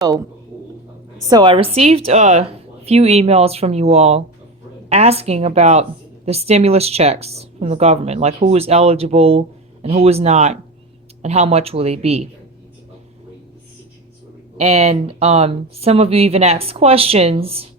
So I received a few emails from you all asking about the stimulus checks from the government, like who is eligible and who is not, and how much will they be. And some of you even asked questions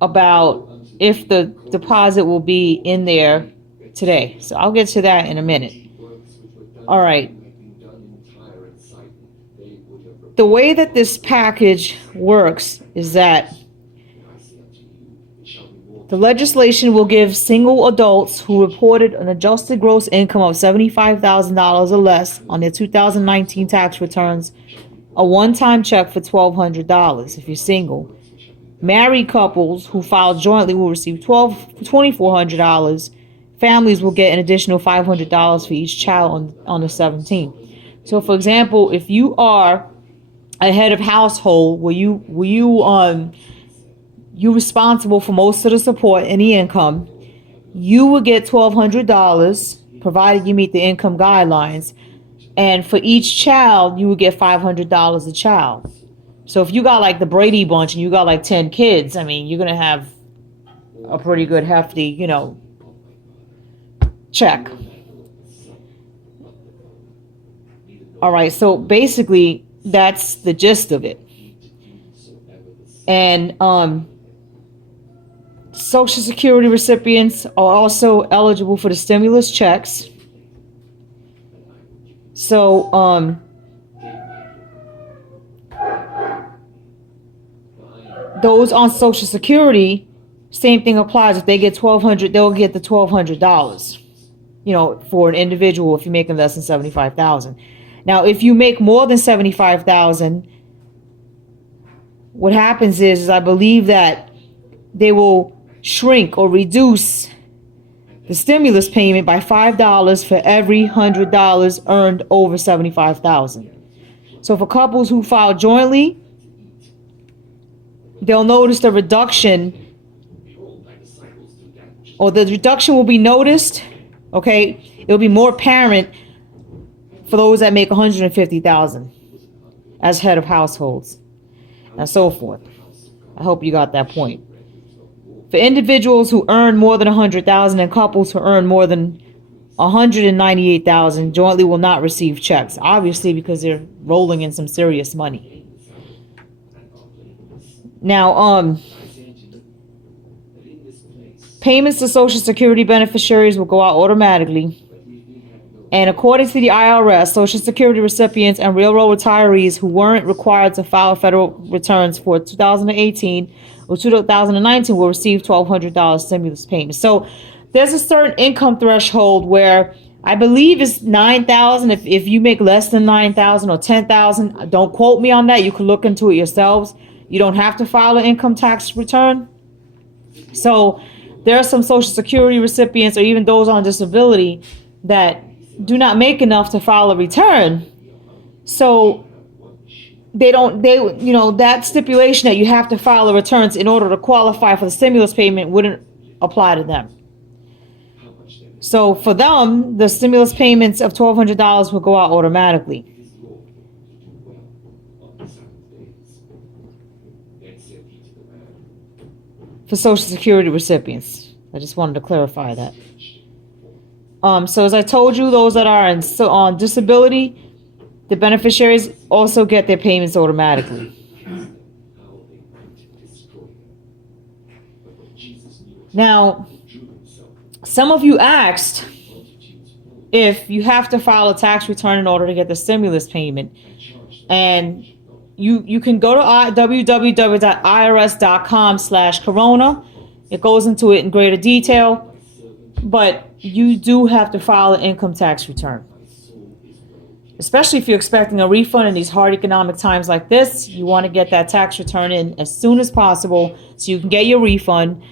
about if the deposit will be in there today. So I'll get to that in a minute. All right. The way that this package works is that the legislation will give single adults who reported an adjusted gross income of $75,000 or less on their 2019 tax returns a one-time check for $1,200 if you're single. Married couples who file jointly will receive $2,400. Families will get an additional $500 for each child on the 17th. So, for example, if you are a head of household where you're responsible for most of the support and the income, you will get $1,200 provided you meet the income guidelines. And for each child, you would get $500 a child. So if you got like the Brady Bunch and you got like 10 kids, I mean, you're going to have a pretty good hefty, check. All right, so basically that's the gist of it. And Social Security recipients are also eligible for the stimulus checks. So those on Social Security, same thing applies. If they get $1,200, they'll get the $1,200. For an individual, if you're making less than $75,000. Now, if you make more than $75,000, what happens is I believe that they will shrink or reduce the stimulus payment by $5 for every $100 earned over $75,000. So for couples who file jointly, they'll notice the reduction, or the reduction will be noticed. Okay, it'll be more apparent for those that make $150,000 as head of households, and so forth. I hope you got that point. For individuals who earn more than $100,000 and couples who earn more than $198,000 jointly will not receive checks, obviously because they're rolling in some serious money. Now, payments to Social Security beneficiaries will go out automatically. And according to the IRS, Social Security recipients and railroad retirees who weren't required to file federal returns for 2018 or 2019 will receive $1,200 stimulus payments. So there's a certain income threshold where I believe it's $9,000. If you make less than $9,000 or $10,000, don't quote me on that. You can look into it yourselves. You don't have to file an income tax return. So there are some Social Security recipients or even those on disability that do not make enough to file a return. So that stipulation that you have to file the returns in order to qualify for the stimulus payment wouldn't apply to them. So for them, the stimulus payments of $1,200 will go out automatically. For Social Security recipients. I just wanted to clarify that. So as I told you, those that are on disability, the beneficiaries also get their payments automatically. Now, some of you asked if you have to file a tax return in order to get the stimulus payment. And you can go to www.irs.com/corona. It goes into it in greater detail. But you do have to file an income tax return. Especially if you're expecting a refund in these hard economic times like this, you want to get that tax return in as soon as possible so you can get your refund.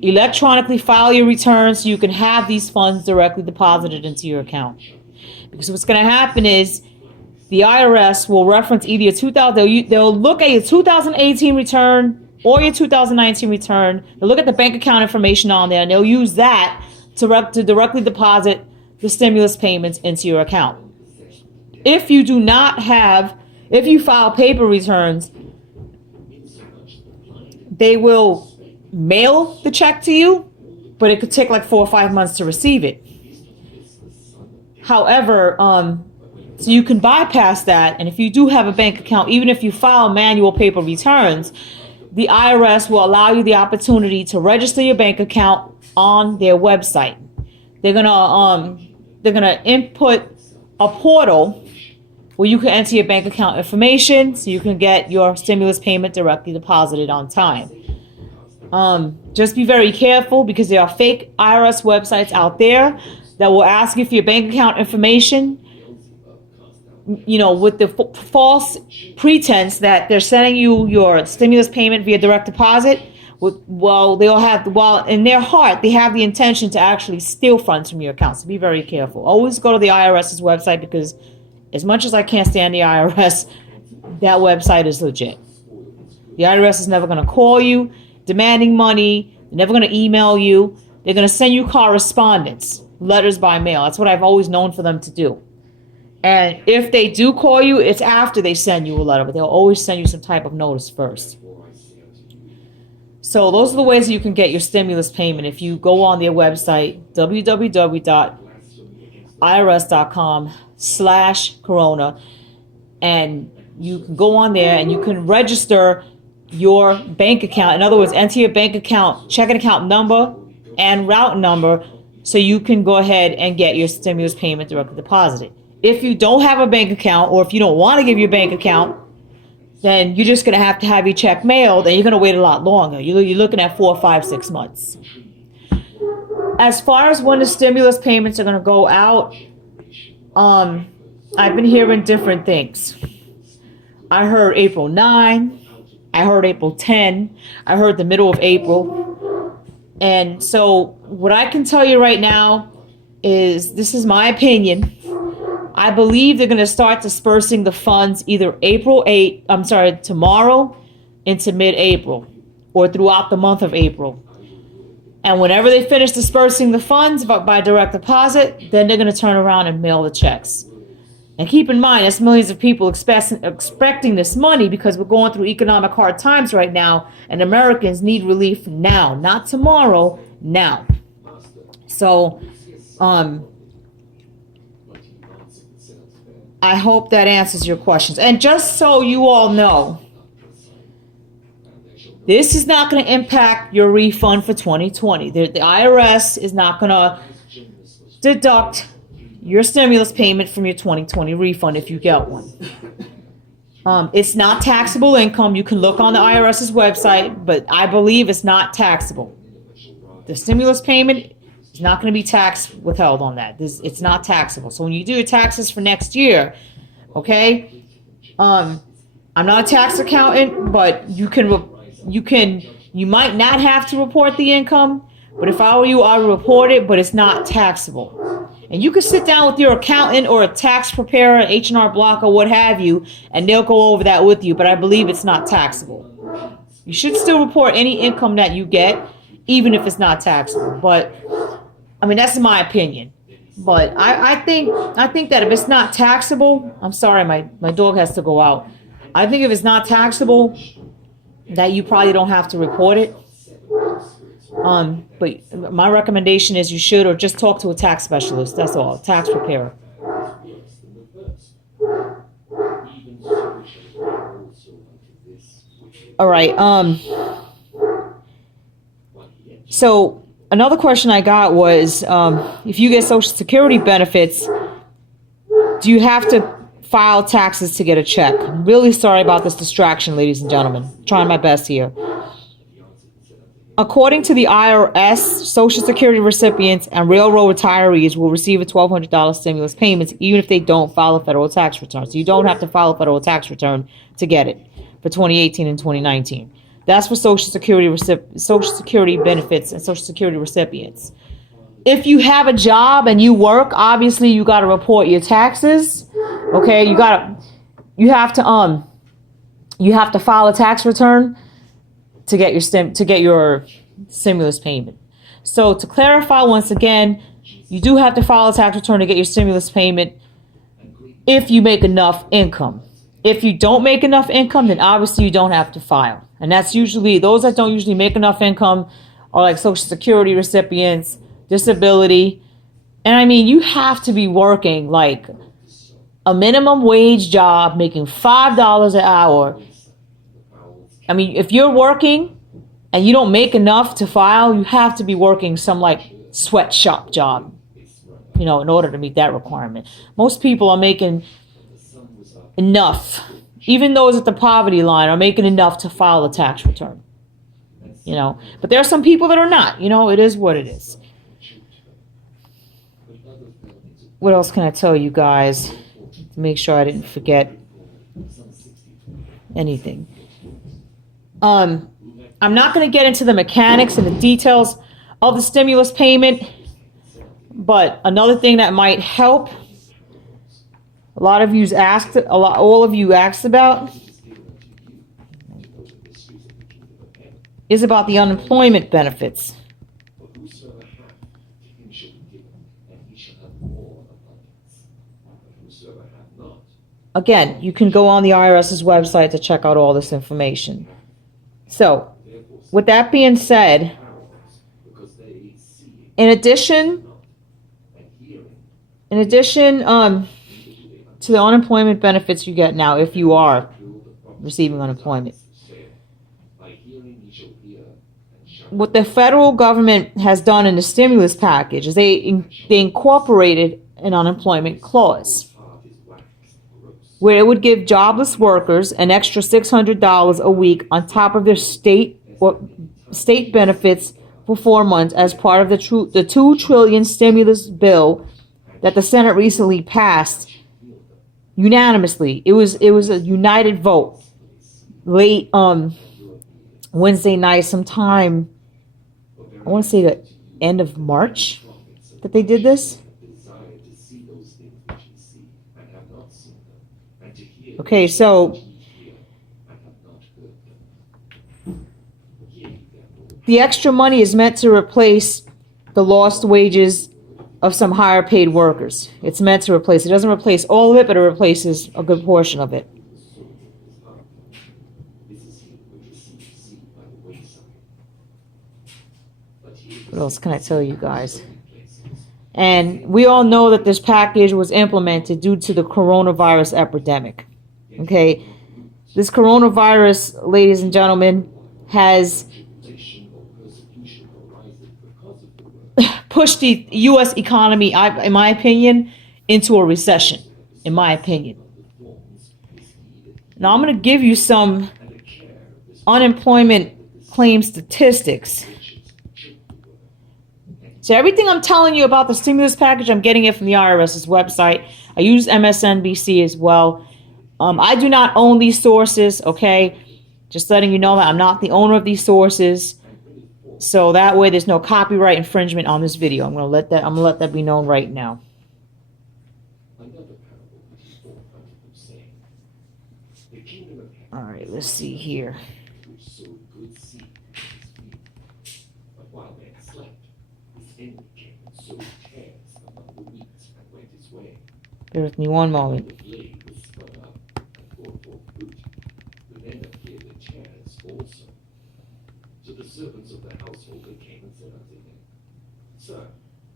Electronically file your return so you can have these funds directly deposited into your account. Because what's going to happen is the IRS will reference either your they'll look at your 2018 return or your 2019 return. They'll look at the bank account information on there and they'll use that to directly deposit the stimulus payments into your account. If you If you file paper returns, they will mail the check to you, but it could take like 4 or 5 months to receive it. However, so you can bypass that, and if you do have a bank account, even if you file manual paper returns, the IRS will allow you the opportunity to register your bank account on their website. They're gonna input a portal where you can enter your bank account information so you can get your stimulus payment directly deposited on time. Just be very careful because there are fake IRS websites out there that will ask you for your bank account information, with the false pretense that they're sending you your stimulus payment via direct deposit. While in their heart, they have the intention to actually steal funds from your account. So be very careful. Always go to the IRS's website, because as much as I can't stand the IRS, that website is legit. The IRS is never going to call you demanding money. They're never going to email you. They're going to send you correspondence, letters by mail. That's what I've always known for them to do. And if they do call you, it's after they send you a letter, but they'll always send you some type of notice first. So those are the ways that you can get your stimulus payment. If you go on their website, www.irs.com/corona, and you can go on there and you can register your bank account. In other words, enter your bank account, checking account number and route number, so you can go ahead and get your stimulus payment directly deposited. If you don't have a bank account, or if you don't want to give your bank account, then you're just going to have your check mailed, and you're going to wait a lot longer. You're looking at 4, 5, 6 months. As far as when the stimulus payments are going to go out, I've been hearing different things. I heard April 9. I heard April 10. I heard the middle of April. And so what I can tell you right now is, this is my opinion, I believe they're going to start dispersing the funds either tomorrow into mid-April, or throughout the month of April. And whenever they finish dispersing the funds by direct deposit, then they're going to turn around and mail the checks. And keep in mind, there's millions of people expecting this money, because we're going through economic hard times right now, and Americans need relief now, not tomorrow, now. So, I hope that answers your questions. And just so you all know, this is not going to impact your refund for 2020. The IRS is not going to deduct your stimulus payment from your 2020 refund if you get one. It's not taxable income. You can look on the IRS's website, but I believe it's not taxable. The stimulus payment is not going to be tax withheld on that. It's not taxable. So when you do your taxes for next year, okay, I'm not a tax accountant, but you might not have to report the income, but if I were you, I would report it, but it's not taxable. And you can sit down with your accountant or a tax preparer, an H&R Block, or what have you, and they'll go over that with you, but I believe it's not taxable. You should still report any income that you get, even if it's not taxable. But I mean, that's my opinion. But I think that if it's not taxable, I'm sorry, my dog has to go out. I think if it's not taxable, that you probably don't have to report it. But my recommendation is you should, or just talk to a tax specialist. That's all, tax preparer. All right. So another question I got was, if you get Social Security benefits, do you have to file taxes to get a check? I'm really sorry about this distraction, ladies and gentlemen. I'm trying my best here. According to the IRS, Social Security recipients and railroad retirees will receive a $1,200 stimulus payments even if they don't file a federal tax return. So you don't have to file a federal tax return to get it for 2018 and 2019. That's for Social Security benefits and Social Security recipients. If you have a job and you work, obviously you got to report your taxes. Okay, you have to file a tax return to get your stimulus payment. So to clarify once again, you do have to file a tax return to get your stimulus payment if you make enough income. If you don't make enough income, then obviously you don't have to file. And that's usually, those that don't usually make enough income are like Social Security recipients, disability. And I mean, you have to be working like a minimum wage job, making $5 an hour. I mean, if you're working and you don't make enough to file, you have to be working some like sweatshop job, in order to meet that requirement. Most people are making enough, even those at the poverty line are making enough to file a tax return. But there are some people that are not. It is what it is. What else can I tell you guys to make sure I didn't forget anything? I'm not going to get into the mechanics and the details of the stimulus payment, but another thing that might help, all of you asked about, is about the unemployment benefits. Again, you can go on the IRS's website to check out all this information. So, with that being said, in addition to the unemployment benefits you get now, if you are receiving unemployment, what the federal government has done in the stimulus package is they incorporated an unemployment clause where it would give jobless workers an extra $600 a week on top of their state benefits for 4 months as part of the $2 trillion stimulus bill that the Senate recently passed unanimously. It was a united vote late Wednesday night, sometime, I want to say the end of March, that they did this. Okay, so the extra money is meant to replace the lost wages of some higher paid workers. It's meant to replace. It doesn't replace all of it, but it replaces a good portion of it. What else can I tell you guys? And we all know that this package was implemented due to the coronavirus epidemic. Okay, this coronavirus, ladies and gentlemen, has pushed the U.S. economy, in my opinion, into a recession, in my opinion. Now, I'm going to give you some unemployment claim statistics. So everything I'm telling you about the stimulus package, I'm getting it from the IRS's website. I use MSNBC as well. I do not own these sources, okay? Just letting you know that I'm not the owner of these sources. So that way there's no copyright infringement on this video. I'm gonna let that be known right now. All right, let's see here. Bear with me one moment. So the servants of the household came and said unto him, Sir,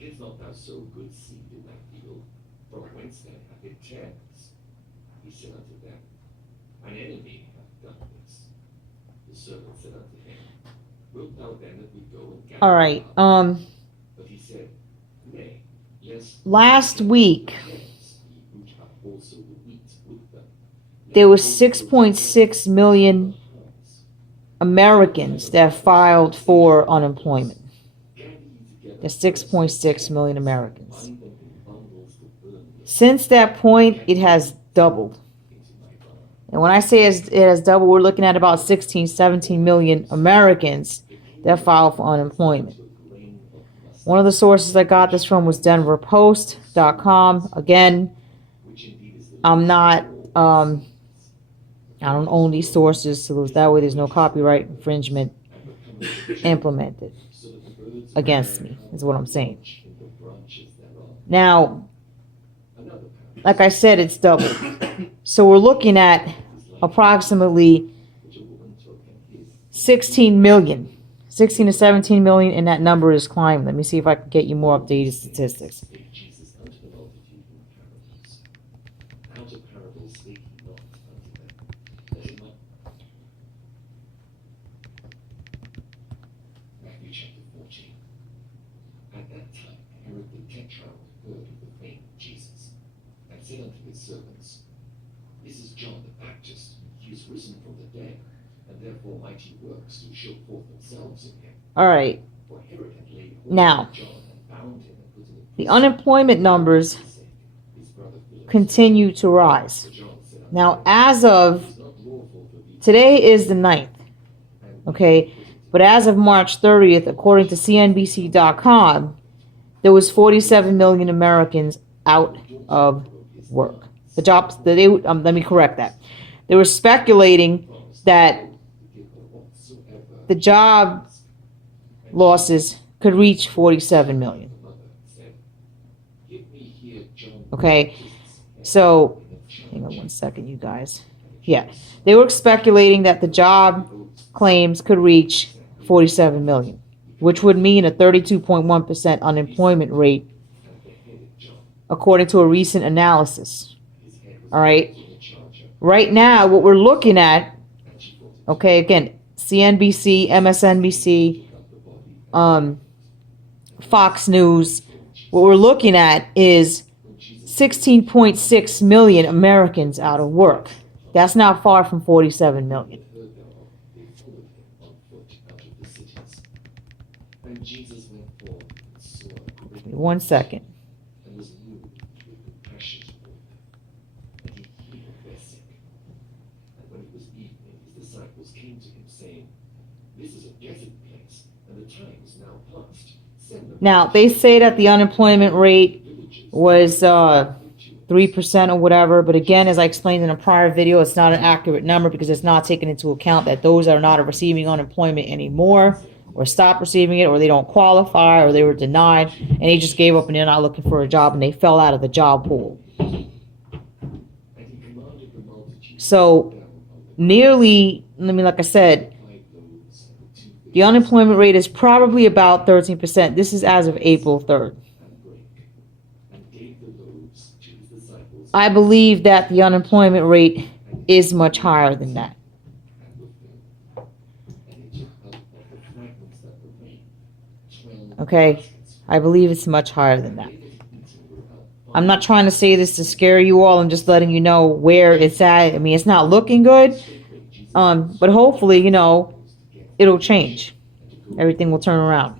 is not thou so good seed in that field? From whence then hath it tares? He said unto them, Mine enemy hath done this. The servant said unto him, Wilt thou then that we go and gather? All right. But he said, Nay, lest last week there was 6.6 million Americans that filed for unemployment. There's 6.6 million Americans. Since that point, it has doubled. And when I say it has doubled, we're looking at about 16, 17 million Americans that filed for unemployment. One of the sources I got this from was denverpost.com. Again, I don't own these sources, so that way there's no copyright infringement implemented against me, is what I'm saying. Now, like I said, it's doubled. So we're looking at approximately 16 to 17 million, and that number is climbing. Let me see if I can get you more updated statistics. At that time, Herod the Tetrarch heard of the fame of Jesus, and said unto his servants, This is John the Baptist. He is risen from the dead, and therefore mighty works do show forth themselves in him. All right. For Herod had laid hold Now, of John and bound him and put him in the prison unemployment numbers for his sake. His brother Philip continue to rise. said, John said unto Now, him, as It of is not lawful for thee to today is the 9th, and okay? But as of March 30th, according to CNBC.com, there was 47 million Americans out of work. The jobs that they let me correct that. They were speculating that the job losses could reach 47 million. Okay, so hang on one second, you guys. Yeah, they were speculating that the job claims could reach 47 million, which would mean a 32.1% unemployment rate, according to a recent analysis. All right. Right now, what we're looking at, okay, again, CNBC, MSNBC, Fox News, what we're looking at is 16.6 million Americans out of work. That's not far from 47 million. And Jesus went forth and saw a great 1 second. and was moved with compassion toward them, and he healed their sick. And when it was evening, his disciples came to him, saying, This is a desert place, and the time is now past. Send them Now, they say that the unemployment rate was 3% or whatever, but again, as I explained in a prior video, it's not an accurate number because it's not taking into account that those that are not receiving unemployment anymore or stopped receiving it, or they don't qualify, or they were denied and they just gave up and they're not looking for a job and they fell out of the job pool. and he commanded the multitude So nearly, like I said, 5 loaves and 2 fish the unemployment rate is probably about 13%. This is as of April 3rd. and break, and gave the loaves to his disciples, I believe that the unemployment rate is much higher than that. and with them. And he took up of the fragments that remained 12 Okay, baskets, I believe it's much higher than that. and they that had eaten without I'm not trying to say this to scare you all. I'm just letting you know where it's at. I mean, it's not looking good. But hopefully, it'll change. Everything will turn around.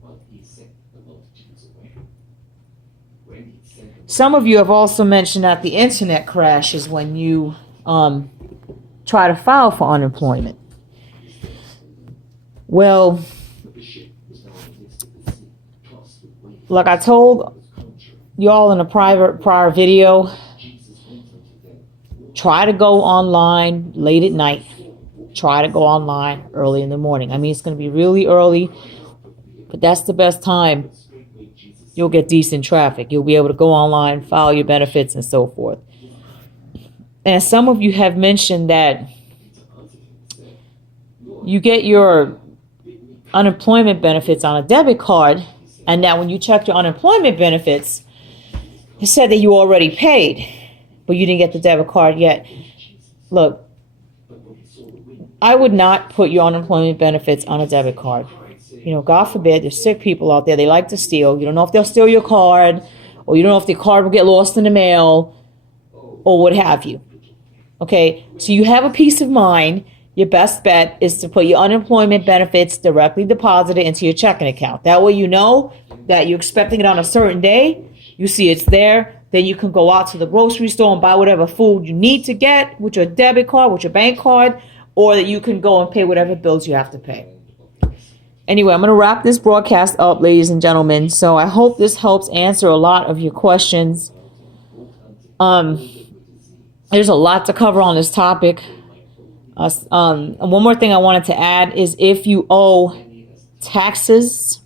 while he sent the multitudes away. When he sent them Some of you have also mentioned that the internet crashes when you try to file for unemployment. Well, the ship was now in the midst of the sea, tossed with waves, like I told contrary. y'all in a prior video, Jesus went unto them, try to go online late at night. Try to go online early in the morning. I mean, it's going to be really early, but that's the best time. straightway Jesus You'll get decent traffic. You'll be able to go online, file your benefits, and so forth. And some of you have mentioned that you get your unemployment benefits on a debit card, and that when you check your unemployment benefits, it said that you already paid, but you didn't get the debit card yet. Look, I would not put your unemployment benefits on a debit card. God forbid, there's sick people out there. They like to steal. You don't know if they'll steal your card, or you don't know if the card will get lost in the mail, or what have you. Okay, so you have a peace of mind. Your best bet is to put your unemployment benefits directly deposited into your checking account. That way you know that you're expecting it on a certain day. You see it's there. Then you can go out to the grocery store and buy whatever food you need to get with your debit card, with your bank card, or that you can go and pay whatever bills you have to pay. Anyway, I'm going to wrap this broadcast up, ladies and gentlemen. So I hope this helps answer a lot of your questions. There's a lot to cover on this topic. And one more thing I wanted to add is if you owe taxes,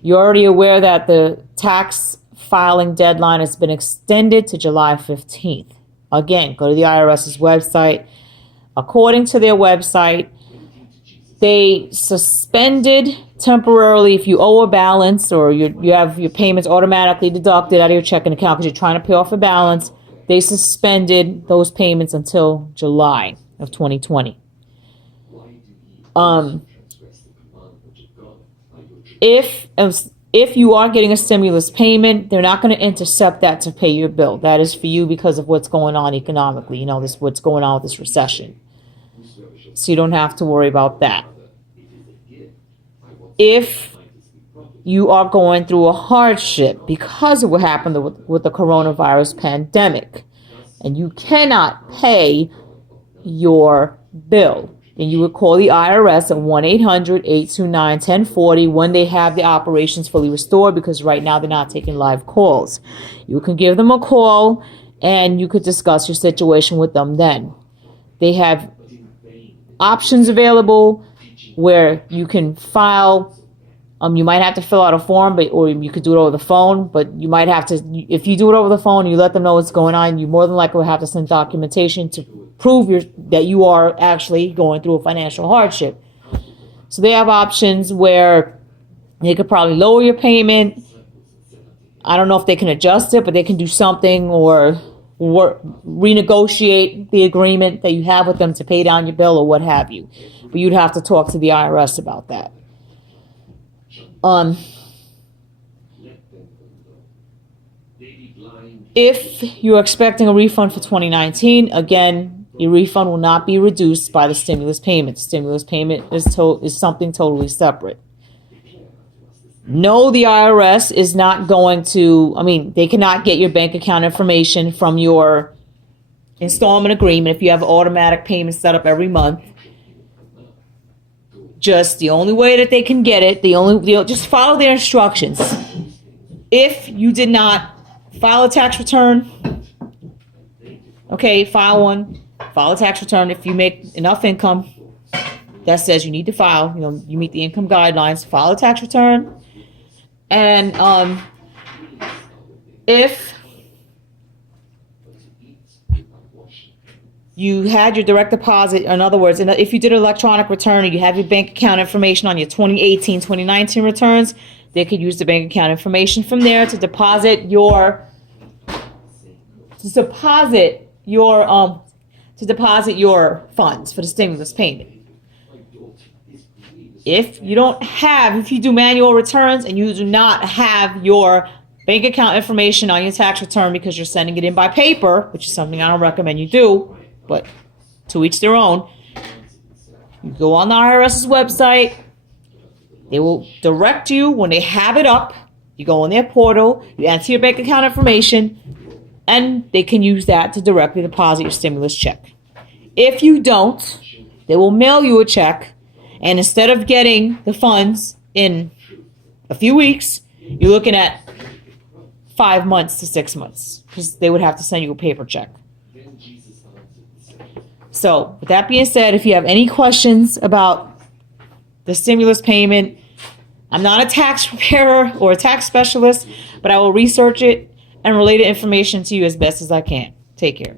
you're already aware that the tax filing deadline has been extended to July 15th. Again, go to the IRS's website. According to their website, they suspended temporarily if you owe a balance or you have your payments automatically deducted out of your checking account because you're trying to pay off a balance. They suspended those payments until July of 2020. If you are getting a stimulus payment, they're not going to intercept that to pay your bill. That is for you because of what's going on economically. What's going on with this recession. So you don't have to worry about that. If you are going through a hardship because of what happened with the coronavirus pandemic, and you cannot pay your bill, then you would call the IRS at 1-800-829-1040 when they have the operations fully restored, because right now they're not taking live calls. You can give them a call and you could discuss your situation with them then. They have options available where you can file. You might have to fill out a form, or you could do it over the phone, but you might have to, if you do it over the phone, you let them know what's going on, you more than likely will have to send documentation to prove that you are actually going through a financial hardship. So they have options where they could probably lower your payment. I don't know if they can adjust it, but they can do something, or renegotiate the agreement that you have with them to pay down your bill or what have you. But you'd have to talk to the IRS about that. If you're expecting a refund for 2019, again, your refund will not be reduced by the stimulus payment. The stimulus payment is something totally separate. No, the IRS is not going to, they cannot get your bank account information from your installment agreement if you have automatic payments set up every month. Just the only way that they can get it, just follow their instructions. If you did not file a tax return, okay, file one. File a tax return if you make enough income that says you need to file. You meet the income guidelines. File a tax return. And if you had your direct deposit, in other words, if you did an electronic return or you have your bank account information on your 2018, 2019 returns, they could use the bank account information from there to deposit your funds for the stimulus payment. If you do manual returns and you do not have your bank account information on your tax return because you're sending it in by paper, which is something I don't recommend you do, but to each their own, you go on the IRS's website. They will direct you when they have it up. You go on their portal, you enter your bank account information, and they can use that to directly deposit your stimulus check. If you don't, they will mail you a check, and instead of getting the funds in a few weeks, you're looking at 5 months to 6 months, because they would have to send you a paper check. So, with that being said, if you have any questions about the stimulus payment, I'm not a tax preparer or a tax specialist, but I will research it and relay the information to you as best as I can. Take care.